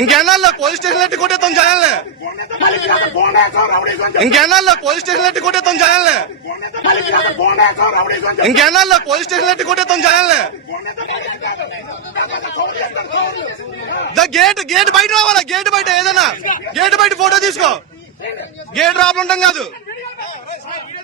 ఇంకెన్నాళ్ళు police station ఎట్టి కొట్టేస్తాం జనాల్ని ఇంకెన్నాళ్ళు పోలీస్ స్టేషన్ ఎట్టి కొట్టేస్తాం జనాల్ని ఇంకెన్నాళ్ళు పోలీస్ స్టేషన్ ఎట్టి కొట్టేస్తాం జనాల్ని దా గేట్ గేట్ బయట రావాలా? గేట్ బయట ఏదైనా? గేట్ బయట ఫోటో తీసుకో. గేట్ రాబడి ఉంటాం కాదు.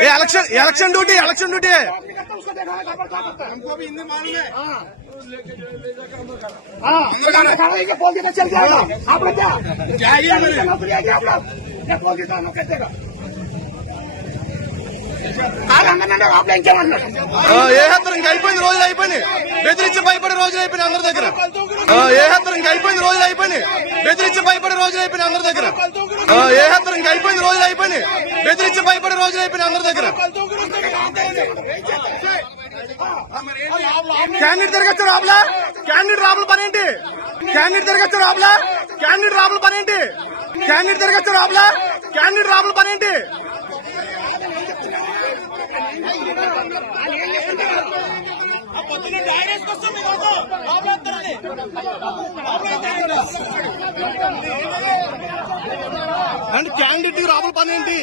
ఏ election election duty election duty आपने करता उसको देखा है खबर क्या करता है हमको भी हिंदी मालूम है हाँ हाँ दुकान दिखा रहे हैं कि बोल देता चल जाएगा आप लोग क्या क्या नौकरी है क्या आप लोग क्या बोल देता हम कैसे देगा అరే అన్న आप लोग क्या मानना ఆ, ఏ హత్తరం ఇంక అయిపోయింది రోజులు అయిపోయినాయి బెదిరించి భయపడే రోజులు అయిపోయినాయి అందరి దగ్గర ఆ, ఏ హత్తరం ఇంక అయిపోయింది రోజులు అయిపోయినాయి బెదిరించి భయపడే రోజులు అయిపోయినాయి అందరి దగ్గర ఏ హత్తరం? ఇంకా అయిపోయింది రోజులు అయిపోయినాయి. బెదిరించి భయపడే రోజులు అయిపోయినాయి అందరి దగ్గర. క్యాండిడేట్ తిరగచ్చు రాబులా? క్యాండిడేట్ రాబుల పని ఏంటి? క్యాండిడేట్ తిరగచ్చు రాబులా? క్యాండిడేట్ రాబుల పని ఏంటి? క్యాండిడేట్ తిరగచ్చు రాబులా? క్యాండిడేట్ రాబుల పని ఏంటి? అండ్ క్యాండిడేట్ రాబుల పని ఏంటి?